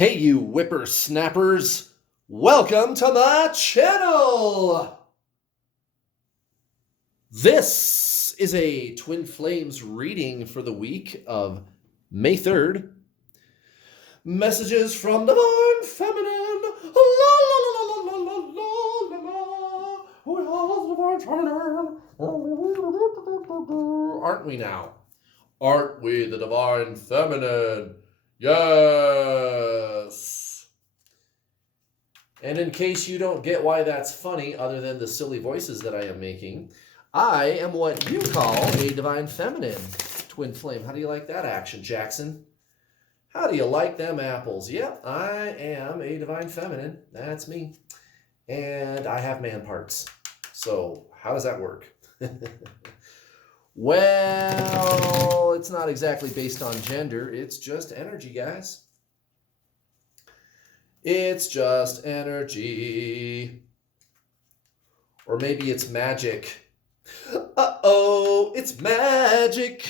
Hey, you whippersnappers! Welcome to my channel! This is a Twin Flames reading for the week of May 3rd. Messages from Divine Feminine. La la la la la la la la. We are the Divine Feminine. Aren't we now? Aren't we the Divine Feminine? Yes. And in case you don't get why that's funny, other than the silly voices that I am making, I am what you call a Divine Feminine Twin Flame. How do you like that action, Jackson? How do you like them apples? Yep, I am a Divine Feminine. That's me. And I have man parts. So how does that work? Well, it's not exactly based on gender. It's just energy, guys. It's just energy. Or maybe it's magic. Uh-oh, it's magic.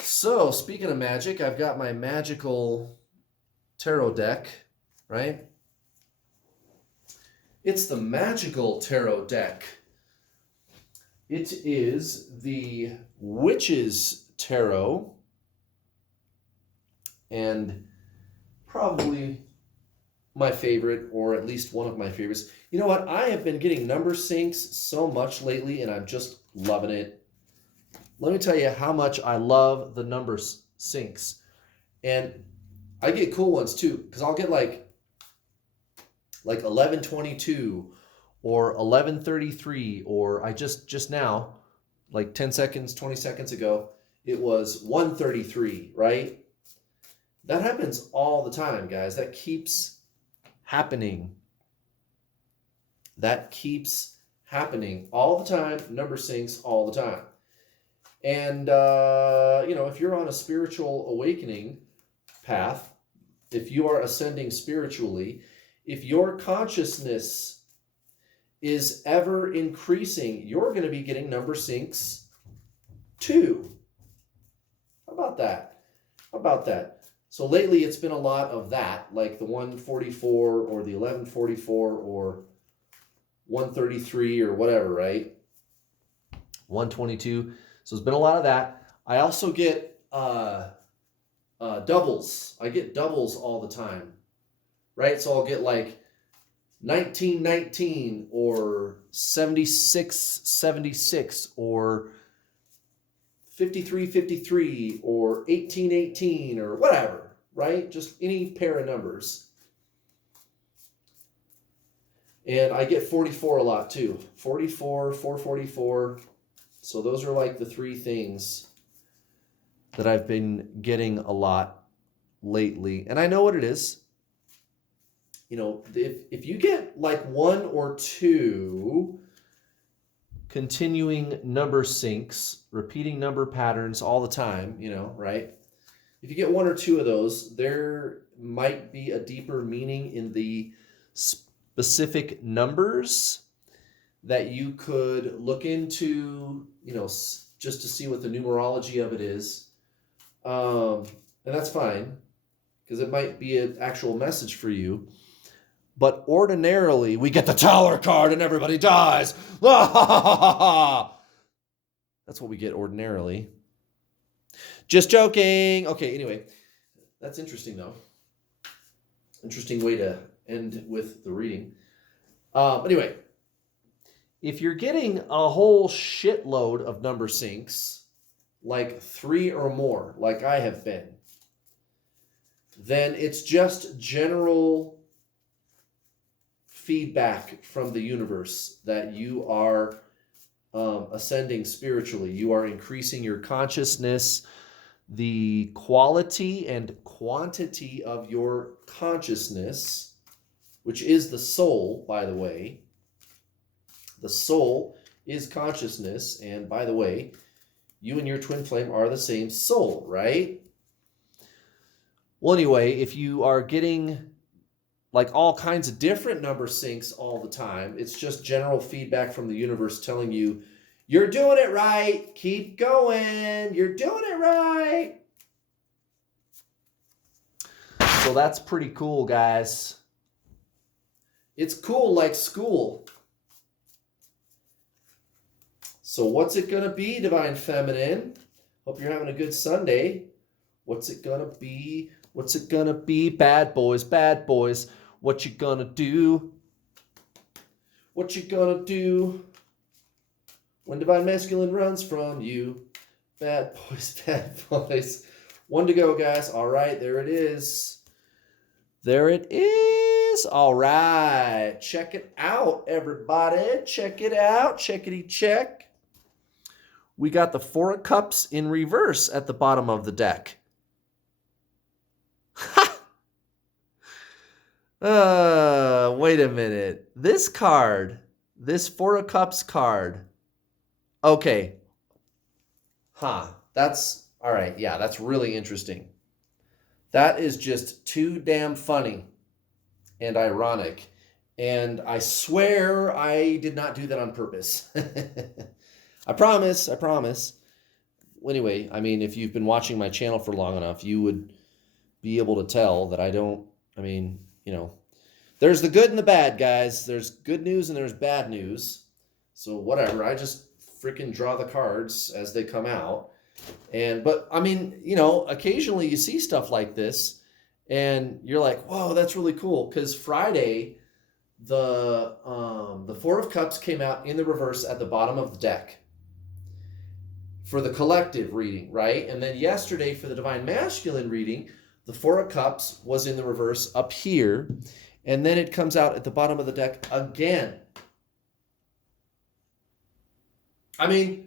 So, speaking of magic, I've got my magical tarot deck, right? It's the magical tarot deck. It is the Witch's Tarot, and probably my favorite, or at least one of my favorites. You know what? I have been getting number syncs so much lately, and I'm just loving it. Let me tell you how much I love the number syncs. And I get cool ones too, because I'll get like 1122 or 1133, or I just now, like 10 seconds, 20 seconds ago, it was 133, right? That happens all the time, guys. That keeps happening. That keeps happening all the time. Number syncs all the time. And, if you're on a spiritual awakening path, if you are ascending spiritually, if your consciousness is ever increasing, you're going to be getting number syncs too. How about that? How about that? So lately it's been a lot of that, like the 144 or the 1144 or 133 or whatever, right? 122. So it's been a lot of that. I also get doubles. I get doubles all the time, right? So I'll get like 1919 or 7676 or 5353 or 1818 or whatever, right? Just any pair of numbers. And I get 44 a lot too. 44, 444. So those are like the three things that I've been getting a lot lately. And I know what it is. If you get like one or two continuing number syncs, repeating number patterns all the time, right? If you get one or two of those, there might be a deeper meaning in the specific numbers that you could look into, just to see what the numerology of it is. And that's fine, because it might be an actual message for you. But ordinarily, we get the Tower card and everybody dies. That's what we get ordinarily. Just joking. Okay, anyway, that's interesting, though. Interesting way to end with the reading. Anyway, if you're getting a whole shitload of number syncs, like 3 or more, like I have been, then it's just general feedback from the universe that you are ascending spiritually. You are increasing your consciousness, the quality and quantity of your consciousness, which is the soul, by the way. The soul is consciousness, and by the way, you and your twin flame are the same soul, right? Well, anyway, if you are getting like all kinds of different number syncs all the time, it's just general feedback from the universe telling you, you're doing it right, keep going, you're doing it right. So that's pretty cool, guys. It's cool like school. So what's it going to be, Divine Feminine? Hope you're having a good Sunday. What's it going to be? What's it going to be? Bad boys, bad boys. What you going to do? What you going to do when Divine Masculine runs from you? Bad boys, bad boys. One to go, guys. All right, there it is. There it is. All right. Check it out, everybody. Check it out. Checkity check. We got the Four of Cups in reverse at the bottom of the deck. Wait a minute. This card, this Four of Cups card. Okay. That's, all right. Yeah, that's really interesting. That is just too damn funny and ironic. And I swear I did not do that on purpose. I promise. Well, anyway, I mean, if you've been watching my channel for long enough, you would be able to tell that I don't, I mean, you know, there's the good and the bad, guys. There's good news and there's bad news. So whatever, I just freaking draw the cards as they come out. But I mean, you know, occasionally you see stuff like this and you're like, whoa, that's really cool. Because Friday, the Four of Cups came out in the reverse at the bottom of the deck for the collective reading, right? And then yesterday for the Divine Masculine reading, the Four of Cups was in the reverse up here, and then it comes out at the bottom of the deck again. I mean,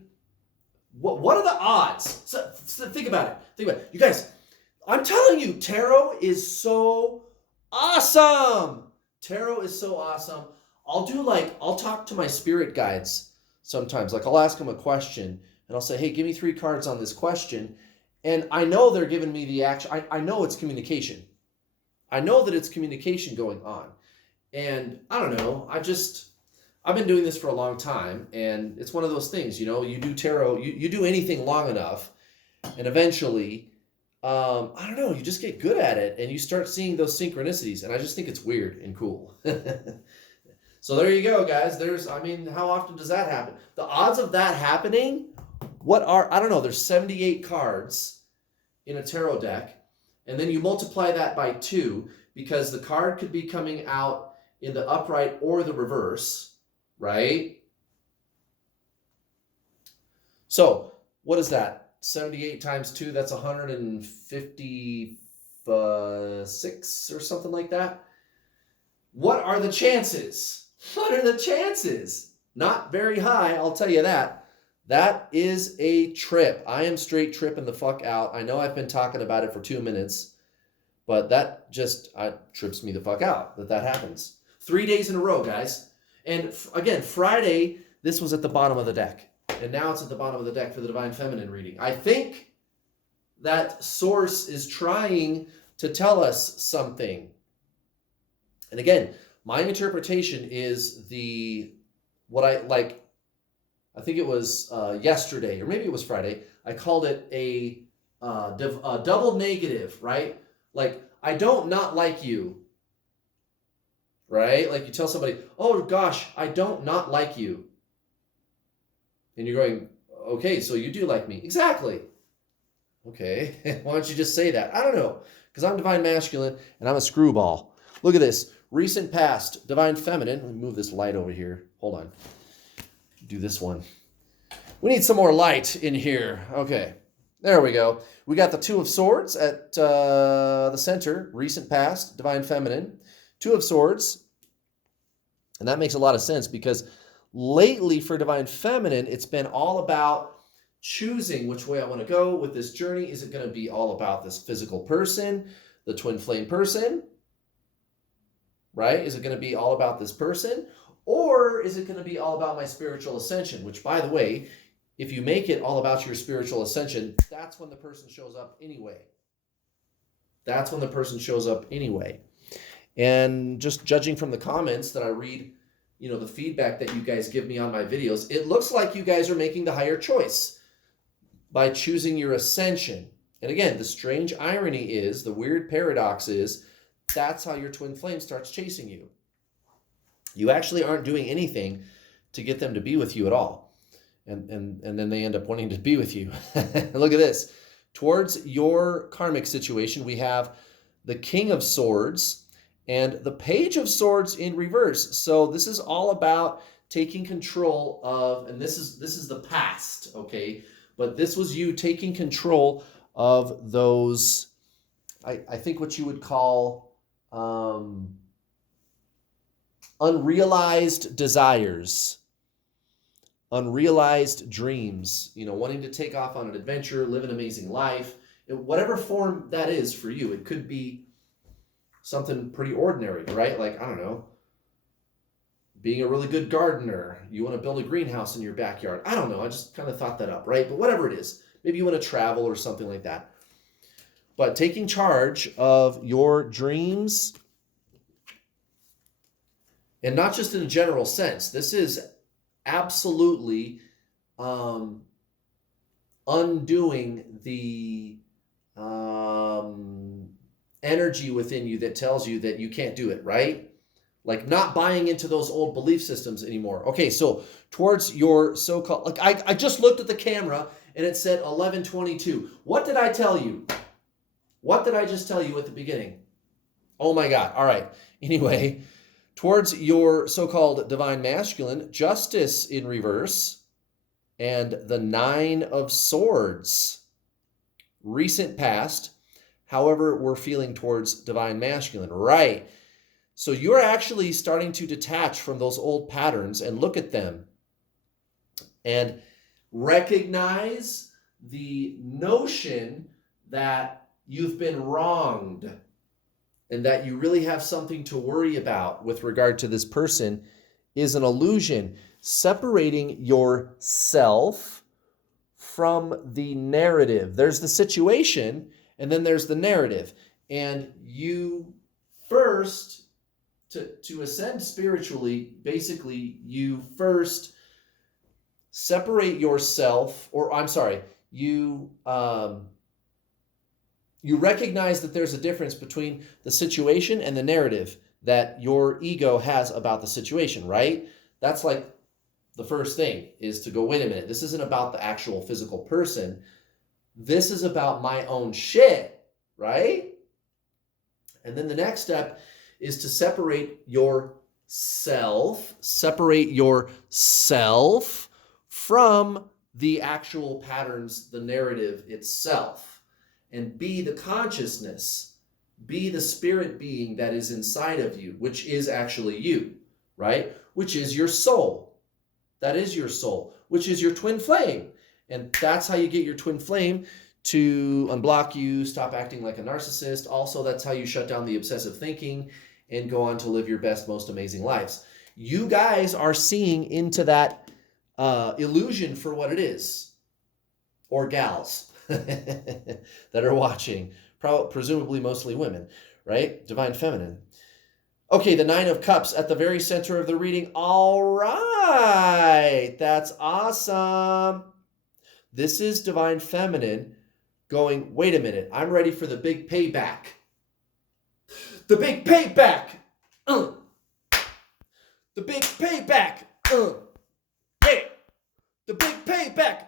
what are the odds? So think about it. Think about it. You guys, I'm telling you, tarot is so awesome. Tarot is so awesome. I'll talk to my spirit guides sometimes. Like I'll ask them a question and I'll say, hey, give me 3 cards on this question. And I know they're giving me the action. I know it's communication. I know that it's communication going on. And I don't know. I've been doing this for a long time. And it's one of those things, you know, you do tarot, you do anything long enough. And eventually, I don't know, you just get good at it. And you start seeing those synchronicities. And I just think it's weird and cool. So there you go, guys. How often does that happen? The odds of that happening, I don't know, there's 78 cards in a tarot deck, and then you multiply that by 2 because the card could be coming out in the upright or the reverse, right? So what is that? 78 times 2, that's 156 or something like that. What are the chances? What are the chances? Not very high, I'll tell you that. That is a trip. I am straight tripping the fuck out. I know I've been talking about it for 2 minutes, but that just trips me the fuck out that happens. 3 days in a row, guys. And again, Friday, this was at the bottom of the deck. And now it's at the bottom of the deck for the Divine Feminine reading. I think that source is trying to tell us something. And again, my interpretation is I think it was yesterday, or maybe it was Friday. I called it a double negative, right? Like, I don't not like you, right? Like you tell somebody, oh gosh, I don't not like you. And you're going, okay, so you do like me. Exactly. Okay, why don't you just say that? I don't know, because I'm Divine Masculine and I'm a screwball. Look at this. Recent past, Divine Feminine. Let me move this light over here. Hold on. Do this one. We need some more light in here. Okay, there we go. We got the Two of Swords at the center. Recent past, Divine Feminine. Two of Swords. And that makes a lot of sense because lately for Divine Feminine, it's been all about choosing which way I want to go with this journey. Is it going to be all about this physical person, the twin flame person? Right? Is it going to be all about this person? Or is it going to be all about my spiritual ascension? Which, by the way, if you make it all about your spiritual ascension, that's when the person shows up anyway. That's when the person shows up anyway. And just judging from the comments that I read, you know, the feedback that you guys give me on my videos, it looks like you guys are making the higher choice by choosing your ascension. And again, the strange irony is, the weird paradox is, that's how your twin flame starts chasing you. You actually aren't doing anything to get them to be with you at all. And then they end up wanting to be with you. Look at this. Towards your karmic situation, we have the King of Swords and the Page of Swords in reverse. So this is all about taking control of, and this is the past, okay? But this was you taking control of those, I think what you would call unrealized desires, unrealized dreams, wanting to take off on an adventure, live an amazing life, in whatever form that is for you. It could be something pretty ordinary, right? Like, I don't know, being a really good gardener. You want to build a greenhouse in your backyard. I don't know. I just kind of thought that up, right? But whatever it is, maybe you want to travel or something like that. But taking charge of your dreams, and not just in a general sense. This is absolutely undoing the energy within you that tells you that you can't do it, right? Like not buying into those old belief systems anymore. Okay, so towards your so-called, like I just looked at the camera and it said 11:22. What did I tell you? What did I just tell you at the beginning? Oh my God. All right. Anyway, towards your so-called divine masculine, Justice in reverse and the 9 of Swords. Recent past, however, we're feeling towards divine masculine, right? So you're actually starting to detach from those old patterns and look at them and recognize the notion that you've been wronged and that you really have something to worry about with regard to this person is an illusion. Separating yourself from the narrative. There's the situation, and then there's the narrative. And you first, to ascend spiritually, basically, you first separate yourself, or I'm sorry, you recognize that there's a difference between the situation and the narrative that your ego has about the situation, right? That's like the first thing, is to go, wait a minute, this isn't about the actual physical person. This is about my own shit, right? And then the next step is to separate yourself from the actual patterns, the narrative itself, and be the consciousness, be the spirit being that is inside of you, which is actually you, right? Which is your soul. That is your soul, which is your twin flame. And that's how you get your twin flame to unblock you, stop acting like a narcissist. Also, that's how you shut down the obsessive thinking and go on to live your best, most amazing lives. You guys are seeing into that illusion for what it is, or gals that are watching, presumably mostly women, right? Divine feminine. Okay, the 9 of Cups at the very center of the reading. All right, that's awesome. This is divine feminine going, wait a minute, I'm ready for the big payback. The big payback. The big payback. Yeah. The big payback.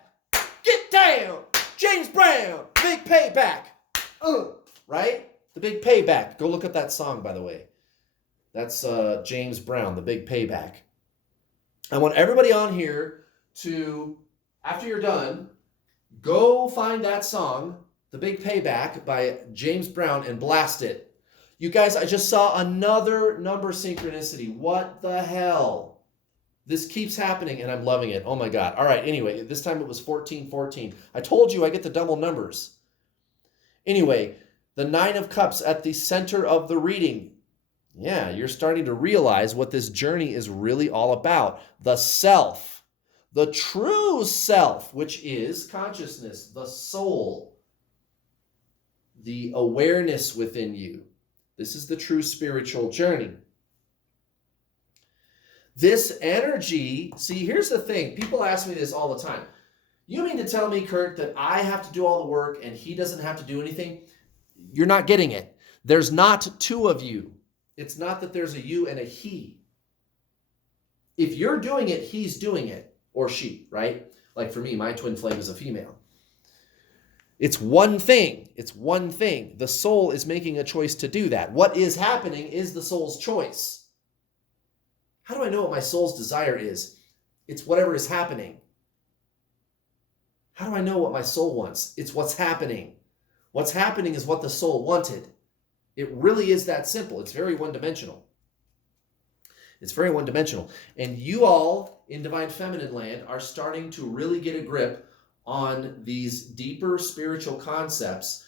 Get down. James Brown. Big payback. Right? The big payback. Go look up that song, by the way. That's James Brown, The Big Payback. I want everybody on here to, after you're done, go find that song, The Big Payback by James Brown, and blast it. You guys, I just saw another number synchronicity. What the hell? This keeps happening, and I'm loving it. Oh, my God. All right, anyway, this time it was 1414. I told you I get the double numbers. Anyway, the 9 of Cups at the center of the reading. Yeah, you're starting to realize what this journey is really all about. The self, the true self, which is consciousness, the soul, the awareness within you. This is the true spiritual journey. This energy, see, here's the thing. People ask me this all the time. You mean to tell me, Kurt, that I have to do all the work and he doesn't have to do anything? You're not getting it. There's not two of you. It's not that there's a you and a he. If you're doing it, he's doing it, or she, right? Like for me, my twin flame is a female. It's one thing. It's one thing. The soul is making a choice to do that. What is happening is the soul's choice. How do I know what my soul's desire is? It's whatever is happening. How do I know what my soul wants? It's what's happening. What's happening is what the soul wanted. It really is that simple. It's very one-dimensional. It's very one-dimensional. And you all in Divine Feminine land are starting to really get a grip on these deeper spiritual concepts.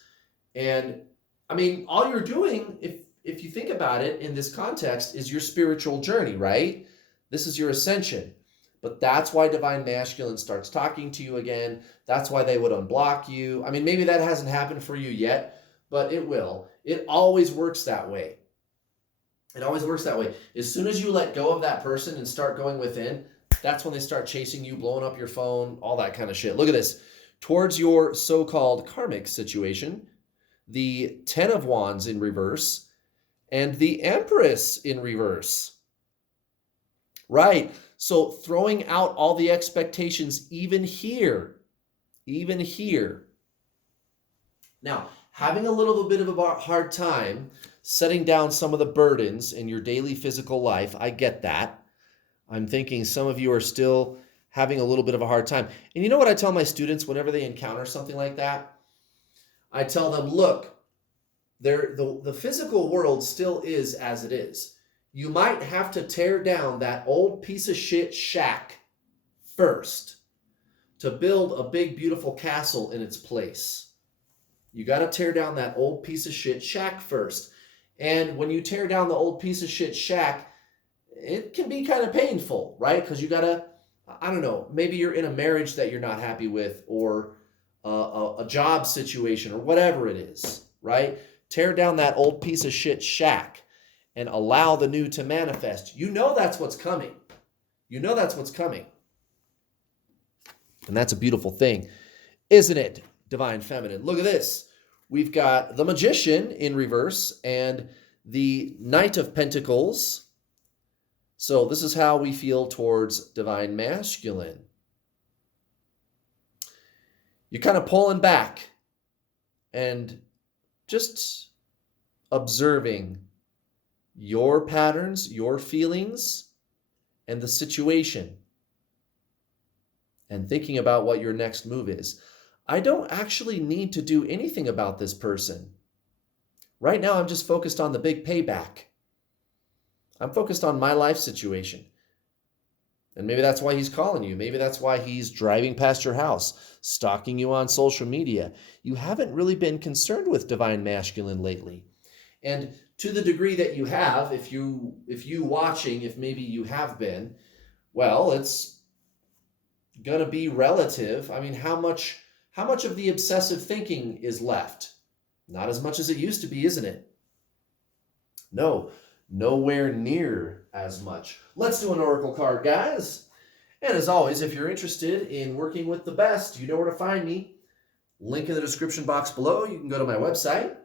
And I mean, all you're doing, if you think about it in this context, is your spiritual journey, right? This is your ascension. But that's why Divine Masculine starts talking to you again. That's why they would unblock you. I mean, maybe that hasn't happened for you yet, but it will. It always works that way. It always works that way. As soon as you let go of that person and start going within, that's when they start chasing you, blowing up your phone, all that kind of shit. Look at this. Towards your so-called karmic situation, the 10 of Wands in reverse and the Empress in reverse. Right. So throwing out all the expectations, even here. Now, having a little bit of a hard time setting down some of the burdens in your daily physical life. I get that. I'm thinking some of you are still having a little bit of a hard time. And you know what I tell my students whenever they encounter something like that? I tell them, look, the physical world still is as it is. You might have to tear down that old piece of shit shack first to build a big, beautiful castle in its place. You got to tear down that old piece of shit shack first. And when you tear down the old piece of shit shack, it can be kind of painful, right? Because you got to, I don't know, maybe you're in a marriage that you're not happy with, or a job situation, or whatever it is, right? Tear down that old piece of shit shack and allow the new to manifest. You know that's what's coming. You know that's what's coming. And that's a beautiful thing, isn't it, Divine Feminine? Look at this. We've got the Magician in reverse and the Knight of Pentacles. So this is how we feel towards Divine Masculine. You're kind of pulling back and just observing your patterns, your feelings, and the situation, and thinking about what your next move is. I don't actually need to do anything about this person. Right now, I'm just focused on the big payback. I'm focused on my life situation. And maybe that's why he's calling you. Maybe that's why he's driving past your house, stalking you on social media. You haven't really been concerned with Divine Masculine lately. And to the degree that you have, if you watching, if maybe you have been, well, it's going to be relative. I mean, how much of the obsessive thinking is left? Not as much as it used to be, isn't it? No, nowhere near as much. Let's do an oracle card, guys. And as always, if you're interested in working with the best, you know where to find me. Link in the description box below. You can go to my website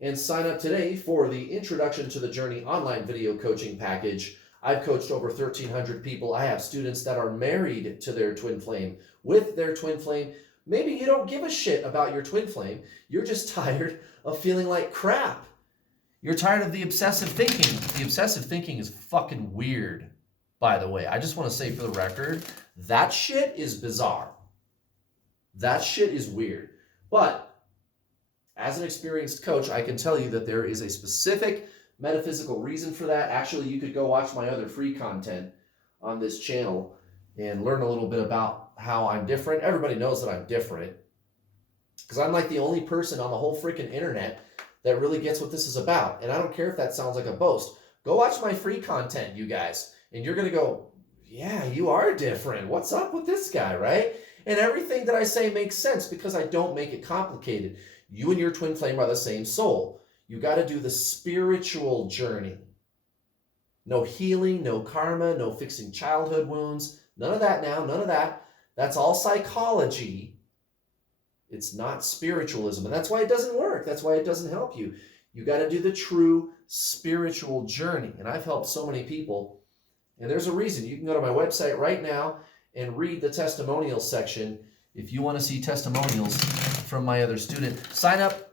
and sign up today for the Introduction to the Journey online video coaching package. I've coached over 1,300 people. I have students that are married to their twin flame, with their twin flame. Maybe you don't give a shit about your twin flame. You're just tired of feeling like crap. You're tired of the obsessive thinking. The obsessive thinking is fucking weird, by the way. I just want to say for the record, that shit is bizarre. That shit is weird. But as an experienced coach, I can tell you that there is a specific metaphysical reason for that. Actually, you could go watch my other free content on this channel and learn a little bit about how I'm different. Everybody knows that I'm different because I'm like the only person on the whole freaking internet that really gets what this is about. And I don't care if that sounds like a boast. Go watch my free content, you guys, and you're going to go, yeah, you are different. What's up with this guy, right? And everything that I say makes sense because I don't make it complicated. You and your twin flame are the same soul. You got to do the spiritual journey. No healing, no karma, no fixing childhood wounds. None of that now, none of that. That's all psychology. It's not spiritualism. And that's why it doesn't work. That's why it doesn't help you. You got to do the true spiritual journey. And I've helped so many people. And there's a reason. You can go to my website right now and read the testimonials section. If you want to see testimonials from my other student, sign up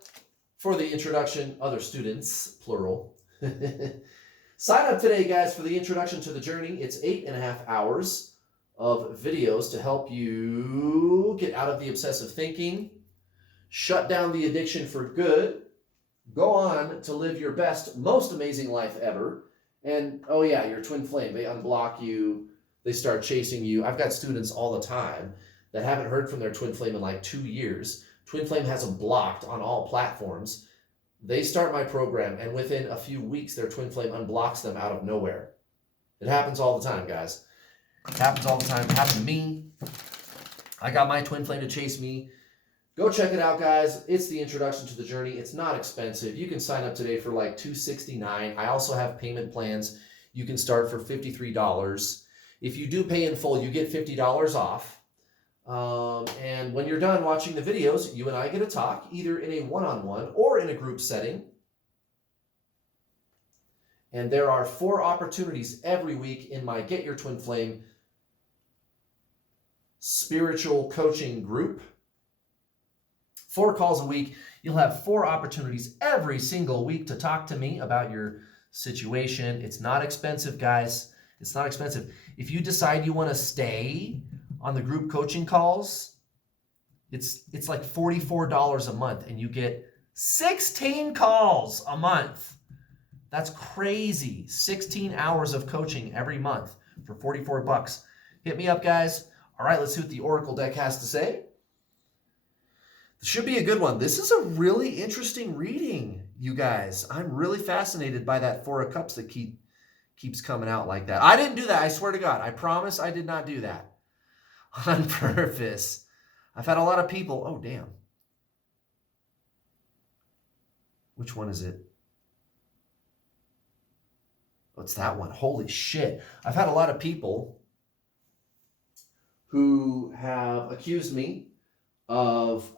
for the introduction, other students, plural. Sign up today, guys, for the introduction to the journey. It's 8.5 hours of videos to help you get out of the obsessive thinking, shut down the addiction for good, go on to live your best, most amazing life ever. And, oh yeah, your twin flame, they unblock you, they start chasing you. I've got students all the time that haven't heard from their twin flame in like 2 years. Twin flame has them blocked on all platforms. They start my program, and within a few weeks, their twin flame unblocks them out of nowhere. It happens all the time, guys. It happens all the time. It happened to me. I got my twin flame to chase me. Go check it out, guys. It's the introduction to the journey. It's not expensive. You can sign up today for like $269. I also have payment plans. You can start for $53. If you do pay in full, you get $50 off. And when you're done watching the videos, you and I get to talk either in a one-on-one or in a group setting. And there are 4 opportunities every week in my Get Your Twin Flame spiritual coaching group. 4 calls a week. You'll have 4 opportunities every single week to talk to me about your situation. It's not expensive, guys. It's not expensive. If you decide you want to stay on the group coaching calls, it's like $44 a month, and you get 16 calls a month. That's crazy. 16 hours of coaching every month for $44. Hit me up, guys. All right, let's see what the Oracle deck has to say. This should be a good one. This is a really interesting reading, you guys. I'm really fascinated by that 4 of Cups that keeps coming out like that. I didn't do that. I swear to God. I promise I did not do that on purpose. I've had a lot of people. Oh, damn. Which one is it? Oh, it's that one. Holy shit. I've had a lot of people who have accused me of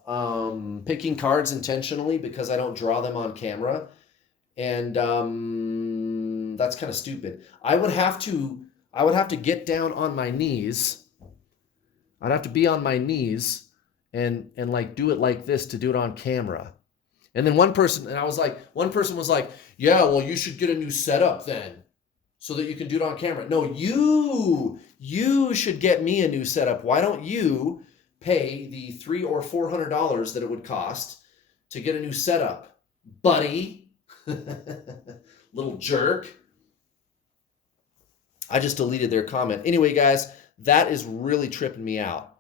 picking cards intentionally because I don't draw them on camera. And that's kind of stupid. I would have to get down on my knees. I'd have to be on my knees and like do it like this to do it on camera. And then one person was like, yeah, well, you should get a new setup then so that you can do it on camera. No, you should get me a new setup. Why don't you pay the $300 or $400 that it would cost to get a new setup, buddy? Little jerk. I just deleted their comment. Anyway, guys, that is really tripping me out.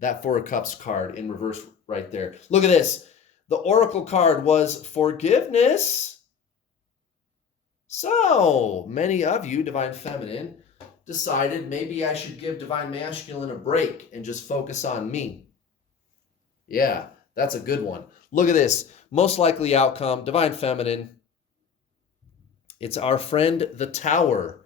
That 4 of Cups card in reverse right there. Look at this. The Oracle card was forgiveness. So many of you, Divine Feminine, decided maybe I should give Divine Masculine a break and just focus on me. Yeah, that's a good one. Look at this. Most likely outcome, Divine Feminine. It's our friend, the Tower.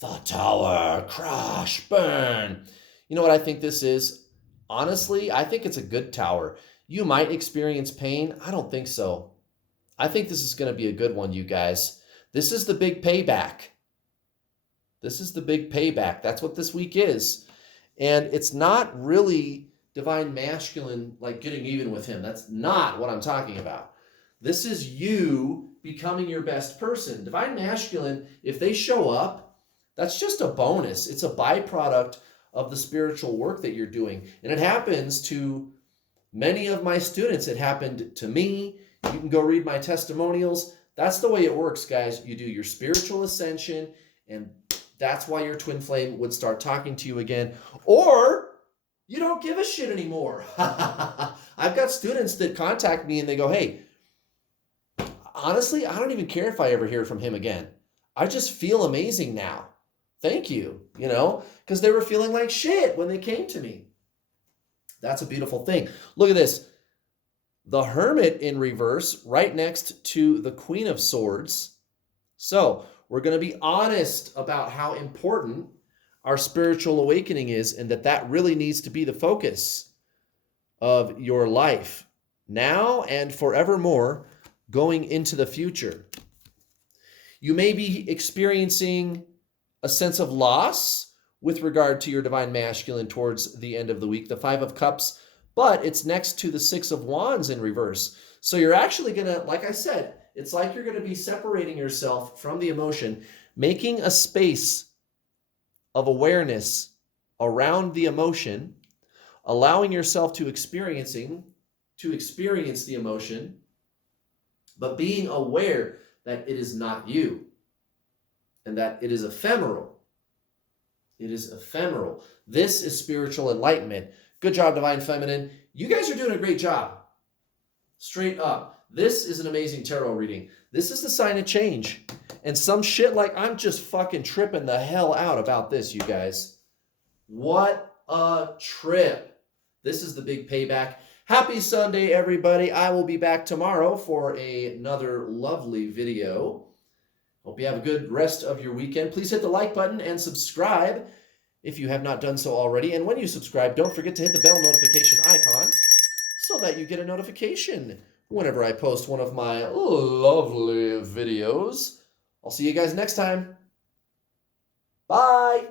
The Tower, crash, burn. You know what I think this is? Honestly, I think it's a good tower. You might experience pain. I don't think so. I think this is going to be a good one, you guys. This is the big payback. This is the big payback. That's what this week is. And it's not really Divine Masculine, like getting even with him. That's not what I'm talking about. This is you becoming your best person. Divine Masculine, if they show up, that's just a bonus. It's a byproduct of the spiritual work that you're doing. And it happens to many of my students. It happened to me. You can go read my testimonials. That's the way it works, guys. You do your spiritual ascension, and that's why your twin flame would start talking to you again. Or you don't give a shit anymore. I've got students that contact me and they go, hey, honestly, I don't even care if I ever hear from him again. I just feel amazing now. Thank you, because they were feeling like shit when they came to me. That's a beautiful thing. Look at this. The Hermit in reverse, right next to the Queen of Swords. So we're going to be honest about how important our spiritual awakening is, and that really needs to be the focus of your life now and forevermore going into the future. You may be experiencing a sense of loss with regard to your divine masculine towards the end of the week, the 5 of Cups, but it's next to the 6 of Wands in reverse. So you're actually going to, like I said, it's like you're going to be separating yourself from the emotion, making a space of awareness around the emotion, allowing yourself to experience the emotion, but being aware that it is not you and that it is ephemeral. It is ephemeral. This is spiritual enlightenment. Good job, Divine Feminine. You guys are doing a great job. Straight up. This is an amazing tarot reading. This is the sign of change. And some shit like I'm just fucking tripping the hell out about this, you guys. What a trip. This is the big payback. Happy Sunday, everybody. I will be back tomorrow for another lovely video. Hope you have a good rest of your weekend. Please hit the like button and subscribe if you have not done so already. And when you subscribe, don't forget to hit the bell notification icon so that you get a notification whenever I post one of my lovely videos. I'll see you guys next time. Bye.